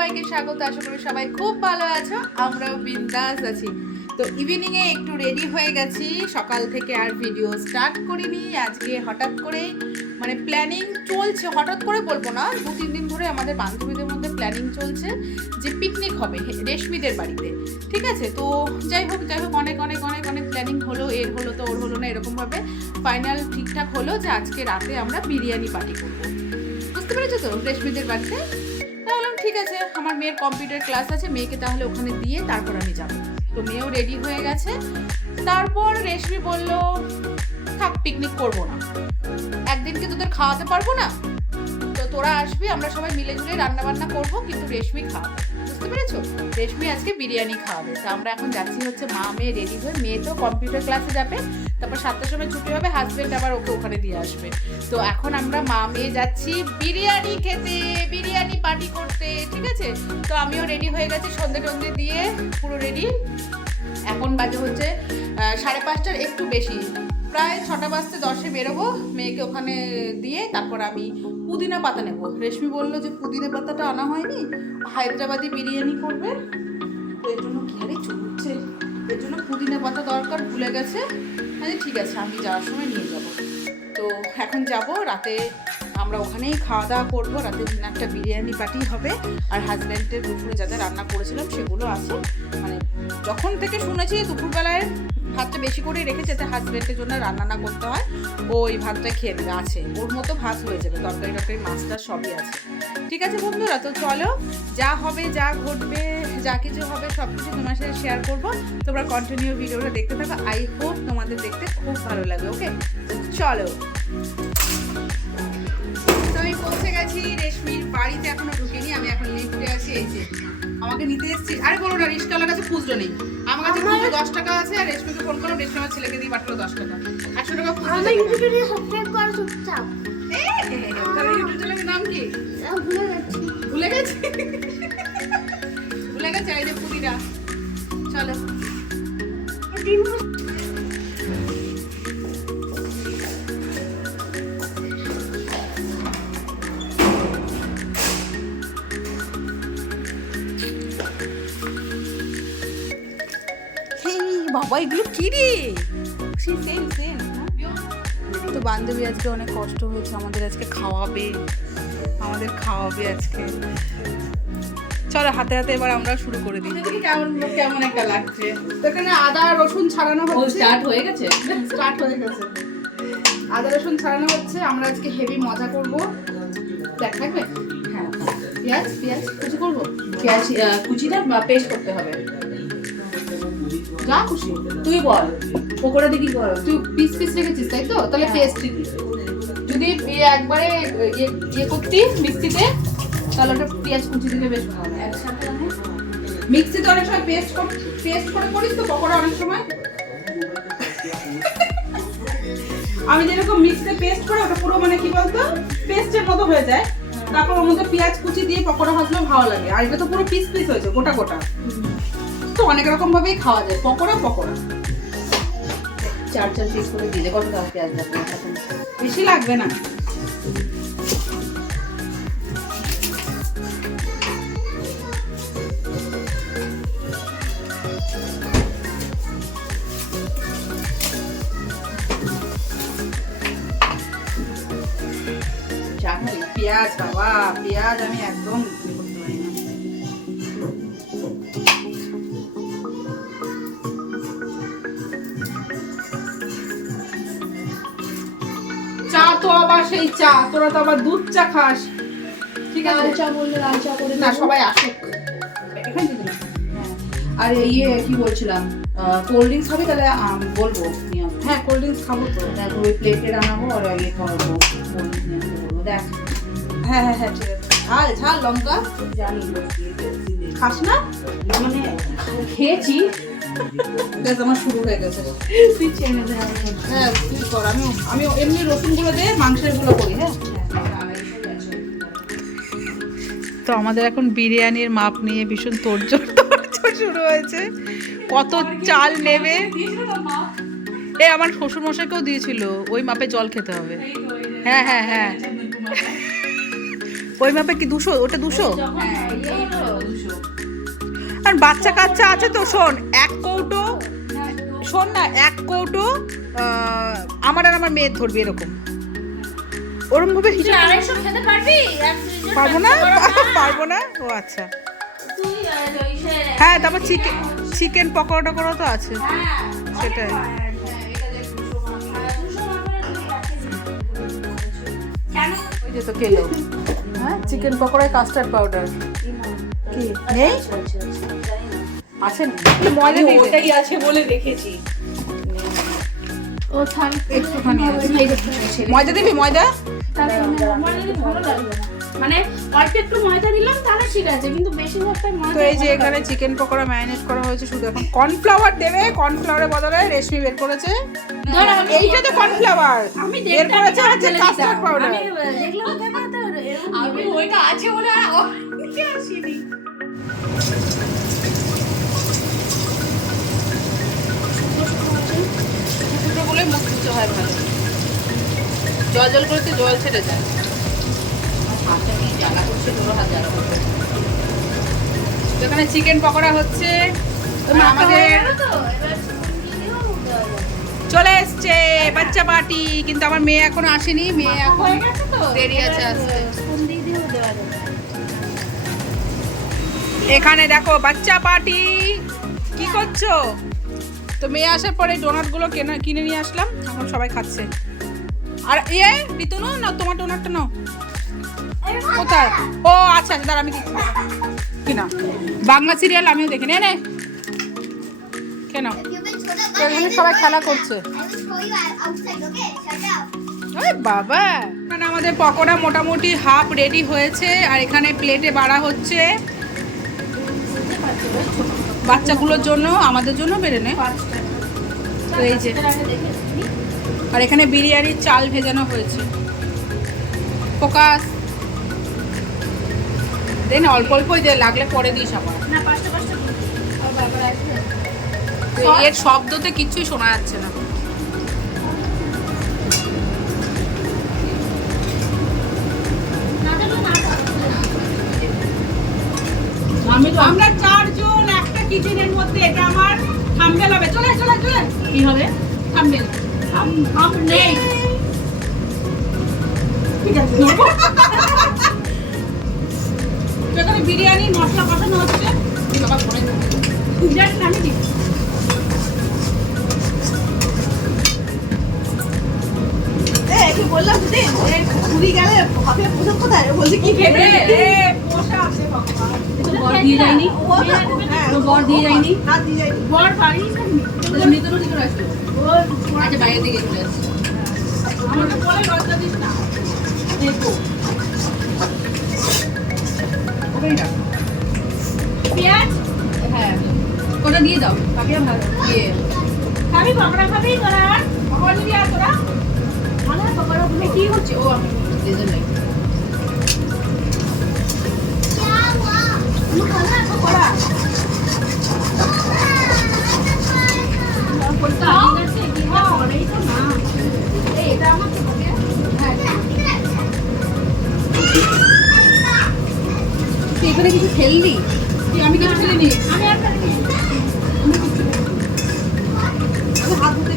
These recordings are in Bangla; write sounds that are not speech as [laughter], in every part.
সবাইকে স্বাগত। আশা করি সবাই খুব ভালো আছো, আমরাও বিন্দাস আছি। তো ইভিনিং এ একটু রেডি হয়ে গেছি। সকাল থেকে আর ভিডিও স্টার্ট করিনি। আজকে হঠাৎ করে মানে প্ল্যানিং চলছে। হঠাৎ করে বলব না, দু, তিন দিন ধরে আমাদের বান্ধবীদের মধ্যে প্ল্যানিং চলছে যে পিকনিক হবে রেশমিদের বাড়িতে। ঠিক আছে? তো যাই হোক যাই হোক, অনেক অনেক অনেক অনেক প্ল্যানিং হলো, এর হলো তো ওর হলো না, এরকমভাবে ফাইনাল ঠিকঠাক হলো যে আজকে রাতে আমরা বিরিয়ানি পার্টি করব। বুঝতে পেরেছ তো রেশমিদের বাড়িতে? ঠিক আছে, আমার মেয়ের কম্পিউটার ক্লাস আছে, মেয়েকে তাহলে ওখানে দিয়ে তারপর আমি যাব। তো মেয়েও রেডি হয়ে গেছে। তারপর রেশমি বলল, থাক পিকনিক করব না। একদিনকে তোদের খাওয়াতে পারব না? তোরা আসবি, আমরা সবাই মিলে ঝুলে রান্না বান্না করব, কিন্তু রেশমি খাওয়াবে বুঝতে পেরেছ? রেশমি আজকে বিরিয়ানি খাওয়াবে তো আমরা এখন যাচ্ছি হচ্ছে মা, মেয়ে রেডি হয়ে, মেয়ে তো কম্পিউটার ক্লাসে যাবে, তারপর সাতটার সময় ছুটি হবে হাজবেন্ড আবার ওকে ওখানে দিয়ে আসবে। তো এখন আমরা মা, মেয়ে যাচ্ছি বিরিয়ানি খেতে, বিরিয়ানি পার্টি করতে, ঠিক আছে? তো আমিও রেডি হয়ে গেছি, সন্ধে টন্ধে দিয়ে পুরো রেডি এখন বাজে হচ্ছে সাড়ে পাঁচটার একটু বেশি। প্রায় ছটা বাজতে দশে বেরোবো, মেয়েকে ওখানে দিয়ে তারপর আমি পুদিনা পাতা নেব। রেশমি বলল যে পুদিনা পাতাটা আনা হয়নি, হায়দ্রাবাদি বিরিয়ানি করবে। তো এর জন্য কি আরে চলছে। এর জন্য পুদিনা পাতা দরকার, ভুলে গেছে। আচ্ছা ঠিক আছে, আমি যাওয়ার সময় নিয়ে যাব। তো এখন যাব, রাতে আমরা ওখানেই খাওয়া দাওয়া করব, রাতে ডিনারটা বিরিয়ানি পার্টি হবে, আর হাজব্যান্ডের দুপুরে যাতে রান্না করেছিলাম সেগুলো আছে। মানে যখন থেকে শুনেছি দুপুরবেলায় ভাতটা বেশি করে রেখেছে যাতে হাজব্যান্ডের জন্য রান্না না করতে হয়, ও ওই ভাতটা খেয়ে আছে। ওর মতো ভাত হয়ে যাবে, তরকারি টরকারি মাছটা সবই আছে। ঠিক আছে বন্ধুরা, তো চলো, যা হবে, যা ঘটবে, যা কিছু হবে সব কিছু তোমার সাথে শেয়ার করব। তোমরা কন্টিনিউ ভিডিওটা দেখতে থাকো। আই হোপ তোমাদের দেখতে খুব ভালো লাগে ওকে চলো। পৌঁছে গেছি রেশমির বাড়িতে এখনও ঢুকিনি আমি এখন লিফটে আছি এই যে আমাকে নিতে এসেছি। আরে বলো না রিস্কাওয়ালার কাছে খুচরো নেই। আমার কাছে খুচরো দশ টাকা আছে আর রেশমিকে ফোন করো রেশমি আমার ছেলেকে দিয়ে পাঠালো দশ টাকা। একশো টাকা খুচরো আমার। ইউটিউবে সাবস্ক্রাইব করা চুপচাপ। তাহলে ইউটিউব চ্যানেলের নাম কি? ভুলে গেছি। ভুলে গেছে? এই যে পুদিনা চলো। বাবা এগুলো কি রে সেম সেম তো বান্ধবী আজকে অনেক কষ্ট হয়েছে আমাদের আজকে খাওয়াবে। আমাদের খাওয়াবে আজকে। চলো হাতে হাতে এবার আমরা শুরু করে দিই। কেমন কেমন একটা লাগছে। তো এখানে আদা রসুন ছাড়ানো হচ্ছে। স্টার্ট হয়ে গেছে? স্টার্ট হয়ে গেছে। আদা রসুন ছাড়ানো হচ্ছে। আমরা আজকে হেভি মজা করব। দেখ থাকবে হ্যাঁ। পেঁয়াজ পেঁয়াজ কিছু করব? পেঁয়াজ কুচিটা পেস্ট করতে হবে। যা খুশি তুই বল। পকোড়া দিয়ে কি করো? তুই পিস পিস রেখেছিস তাই তো? তাহলে হ্যাঁ। পেস্ট দিবি যদি ইয়ে একবারে ইয়ে ইয়ে করতি মিক্সিতে তাহলে ওটা পেঁয়াজ কুচি দিলে বেশ ভালো। হয়? একসাথে মিক্সিতে অনেক সময় পেস্ট কর পেস্ট করে করিস তো পকোড়া অনেক সময়? আমি যেরকম মিক্সিতে পেস্ট করে ওটা পুরো মানে কি বলতো? পেস্টের মতো হয়ে যায়। তারপর ওর মধ্যে পেঁয়াজ কুচি দিয়ে পকোড়া ভাজলেও ভালো লাগে। আর এটা তো পুরো পিস পিস হয়েছে গোটা গোটা। তো অনেক রকম ভাবেই খাওয়া যায়। পকোড়া পকোড়া। চার চার পিস করে দিলে কত টাকা পেঁয়াজ লাগবে বেশি লাগবে না। পেঁয়াজ বাবা, পেঁয়াজ আমি একদম সেই চা তোরা তো আবার দুধ চা খাস। ঠিক আছে? লাল চা বললে লাল চা করে না সবাই আসুক এখানে হ্যাঁ। আর ইয়ে কি বলছিলাম? কোল্ড ড্রিঙ্কস হবে তাহলে আম, বলব হ্যাঁ কোল্ড ড্রিঙ্কস খাব তো। দেখ ওই প্লেটে আনাবো আর ইয়ে খাওয়াবো দেখ। হ্যাঁ হ্যাঁ হ্যাঁ ঠিক আছে। ঝাল ঝাল লঙ্কা। জানি খাস না? মানে খেয়েছি। আমার শুরু হয়ে গেছে। হ্যাঁ তুই কর আমি আমি এমনি রসুনগুলো দিয়ে মাংসেরগুলো করি হ্যাঁ? তো আমাদের এখন বিরিয়ানির মাপ নিয়ে ভীষণ তোড়জোড় তোড়জোড় শুরু হয়েছে। কত চাল নেবে? এ আমার শ্বশুর মশাইকেও দিয়েছিল ওই মাপে জল খেতে হবে। হ্যাঁ হ্যাঁ হ্যাঁ। ওই মাপে কি দুশো? ওটা দুশো? হ্যাঁ কারণ বাচ্চা কাচ্চা আছে তো শোন এক কৌটো শোন না এক কৌটো আমার আর আমার মেয়ের ধরবি এরকম। ওরম ভাবে হিসাব পারবি? না? [laughs] পারব না? ও আচ্ছা। হ্যাঁ তারপর চিকেন চিকেন পকোড়া টকোড়া তো আছে। হ্যাঁ, সেটাই। কেন? ওই যে তো কেলো হ্যাঁ চিকেন পকোড়ায় কাস্টার্ড পাউডার। কি? নেই? আছে ময়দা নেই ওটাই আছে বলে দেখেছি ও একটুখানি আছে। ময়দা দিবি ময়দা। মানে অল্প একটু ময়দা দিলাম তাহলে ঠিক আছে কিন্তু বেশিরভাগটাই ময়দা তো এই যে এখানে চিকেন পকোড়া ম্যারিনেট করা হয়েছে শুধু এখন কর্নফ্লাওয়ার দেবে কর্নফ্লাওয়ারের বদলে রেশমি বের করেছে। এইটা তো কর্নফ্লাওয়ার আমি বের করেছে হচ্ছে কাস্টার্ড পাউডার আমি দেখলাম ওইটা আছে বলে আর আসেনি? ছোটো বলে মুখ দিতে হয় ভালো। জল জল করতে জল ছেড়ে যায়। জ্বালা করছে তোর হাত জ্বালা করছে এখানে চিকেন পকোড়া হচ্ছে। আমাদের। চলে এসছে বাচ্চা পার্টি কিন্তু আমার মেয়ে এখনও আসেনি। মেয়ে এখন তো, দেরি আছে আসতে। এখানে দেখো বাচ্চা পার্টি কি করছ? তো মেয়ে আসার পরে ডোনাটগুলো কেনা কিনে নিয়ে আসলাম, এখন সবাই খাচ্ছে। আর ইয়ে ঋতুনু না তোমার ডোনাটটা নাও। কোথায়? ও আচ্ছা আচ্ছা দাঁড়া, আমি কিনা বাংলা সিরিয়াল আমিও দেখি। নে নে। কেন এখানে সবাই খেলা করছে। বাবা। মানে আমাদের পকোড়া মোটামুটি হাফ রেডি হয়েছে, আর এখানে প্লেটে বাড়া হচ্ছে। বাচ্চাগুলোর জন্য আমাদের জন্য বেড়ে নেয়। তো এই যে। আর এখানে বিরিয়ানির চাল ভেজানো হয়েছে। ফোকাস। দেন অল্প অল্পই দে লাগলে পরে দিস আবার। এর শব্দতে কিচ্ছুই শোনা যাচ্ছে না। আমরা চারজন একটা কিচেনের মধ্যে এটা আমার থাম্বেল হবে চলে চলে চলে কি হবে থাম্বেল আম- আম নেই। ঠিক আছে তো বিরিয়ানি মশলা কষানো হচ্ছে বাবা ফোনে আমি দিই। কি বললাম যে ঘুরি গেলে পোশাক কোথায় বলছে কি। তো বর দিয়ে যায়নি? বর দিয়ে যায়নি? বর বাড়ি থাকবি। কি করে আসবে আচ্ছা বাইরে থেকে চলে আসছে। আমাকে বলে লজ্জা দিস না। দেখো। পেঁয়াজ? হ্যাঁ। ওটা দিয়ে দাও। ভালো। দিয়ে খাবি পকোড়া খাবি তোরা? তোরা? পকোড়াগুলো কি হচ্ছে? ও আমি লেজার লাইট এখানে কিছু ফেললি আমি কিছু আমি না। হাত ধুতে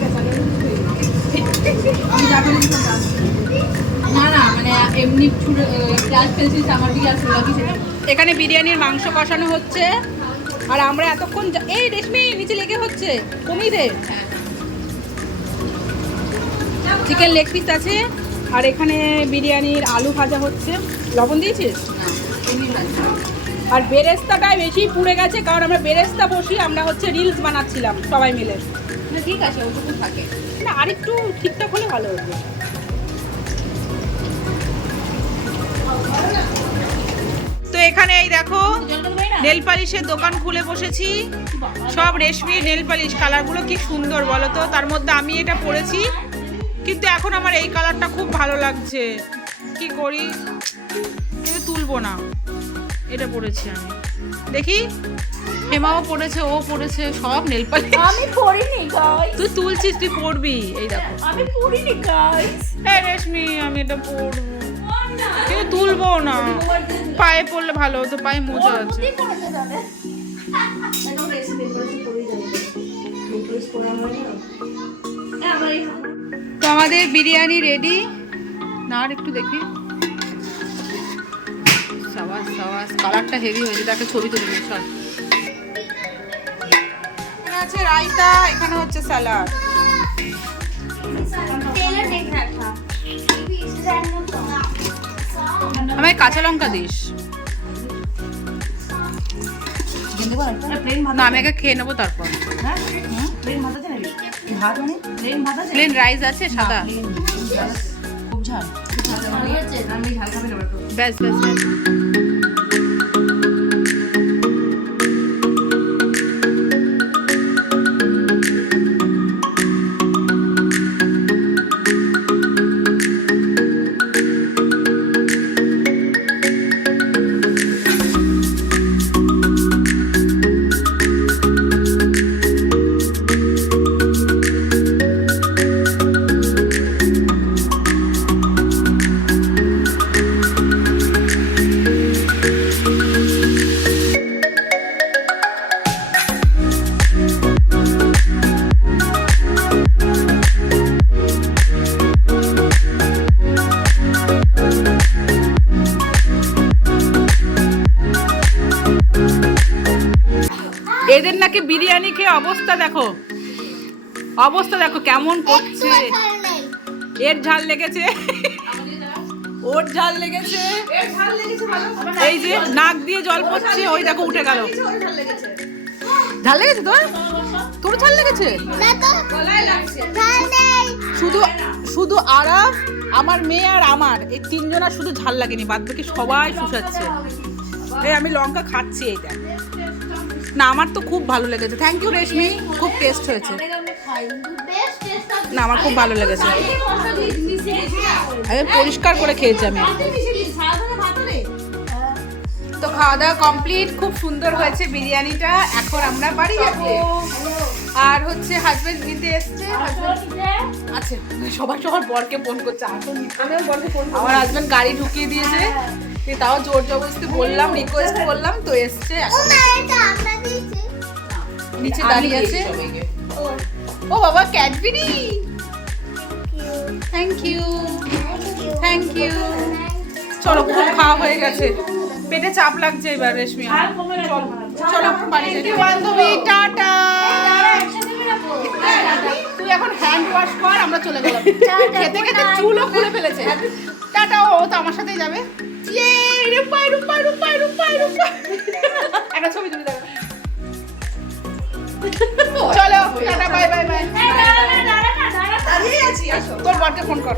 আমি সব রাখ। না না মানে এমনি ফেলছিস আমার দিকে ফেলা কি সেটা এখানে বিরিয়ানির মাংস কষানো হচ্ছে। আর আমরা এতক্ষণ এই রেশমি নিচে লেগে হচ্ছে। কমিয়ে দে। চিকেন লেগ পিস আছে। আর এখানে বিরিয়ানির আলু ভাজা হচ্ছে। লবণ দিয়েছিস? আর বেরেস্তাটাই বেশি পুড়ে গেছে কারণ আমরা বেরেস্তা বসি আমরা হচ্ছে রিলস বানাচ্ছিলাম সবাই মিলে। ঠিক আছে ওটুকু থাকে। না আরেকটু ঠিকঠাক হলে ভালো হতো। এখানে এই দেখো নেল পালিশের দোকান খুলে বসেছি। সব রেশমি নেল পালিশ কালারগুলো কি সুন্দর বলো তো? তার মধ্যে আমি এটা পরেছি কিন্তু এখন আমার এই কালারটা খুব ভালো লাগছে। কি করি? কিন্তু তুলবো না। এটা পরেছি আমি। দেখি? হেমাও পড়েছে ও পড়েছে সব নেল পালিশ। আমি পড়িনি গাইস তুই তুলছিস তুই পড়বি এই দেখো। আমি পড়িনি গাইস এই রেশমি আমি এটা পরবো। এ তুলবো না। পায়ে পড়লে ভালো হতো পায়ে মোজা আছে। তো আমাদের বিরিয়ানি রেডি না আর একটু দেখি। সাবাস সাবাস কালারটা হেভি হয়েছে তাকে ছবি তুলে নিয়ে সব আছে রায়তা এখানে হচ্ছে স্যালাড আমায় কাঁচা লঙ্কা দিস। না আমি আগে খেয়ে নেব তারপর। প্লেন রাইস আছে সাদা। ব্যাস ব্যাস ব্যাস। এদের নাকি বিরিয়ানি খেয়ে অবস্থা দেখো। অবস্থা দেখো কেমন করছে। এর ঝাল লেগেছে। ওর ঝাল লেগেছে। এই যে নাক দিয়ে জল পড়ছে ওই দেখো উঠে গেল। ঝাল লেগেছে তোর? তোর ঝাল লেগেছে? শুধু শুধু আরাফ আমার মেয়ে আর আমার এই তিনজনের শুধু ঝাল লাগেনি বাদ বাকি সবাই শুষাচ্ছে। এই আমি লঙ্কা খাচ্ছি এইটা না, আমার তো খুব ভালো লেগেছে। থ্যাংক ইউ রেশমি খুব টেস্ট হয়েছে। না, আমার খুব ভালো লেগেছে। আমি পরিষ্কার করে খেয়েছি আমি। তো খাওয়া দাওয়া কমপ্লিট খুব সুন্দর হয়েছে বিরিয়ানিটা। এখন আমরা বাড়ি যাব। আর হচ্ছে হাজবেন্ড নিতে এসছে আছে। সবাই সবার বরকে ফোন করছে আসো নিতে। আমার হাজবেন্ড গাড়ি ঢুকিয়ে দিয়েছে। দিয়ে তাও জোর জবরদস্তি বললাম রিকোয়েস্ট করলাম তো এসছে। নিচে দাঁড়িয়ে আছে। ও বাবা Cadbury thank you thank you চলো খুব খাওয়া হয়ে গেছে। পেটে চাপ লাগছে এবার রেশমি। চলো বাড়ি বান্ধবী। টাটা! তুই এখন হ্যান্ড ওয়াশ কর আমরা চলে গেলাম। খেতে খেতে চুলও খুলে ফেলেছে। টাটা ও তো আমার সাথেই যাবে। ইয়ে রূপাই রূপাই রূপাই রূপাই রূপাই। একটা ছবি তুলে দেবে চলো টাটা বাই বাই বাই। তোর বরকে ফোন কর।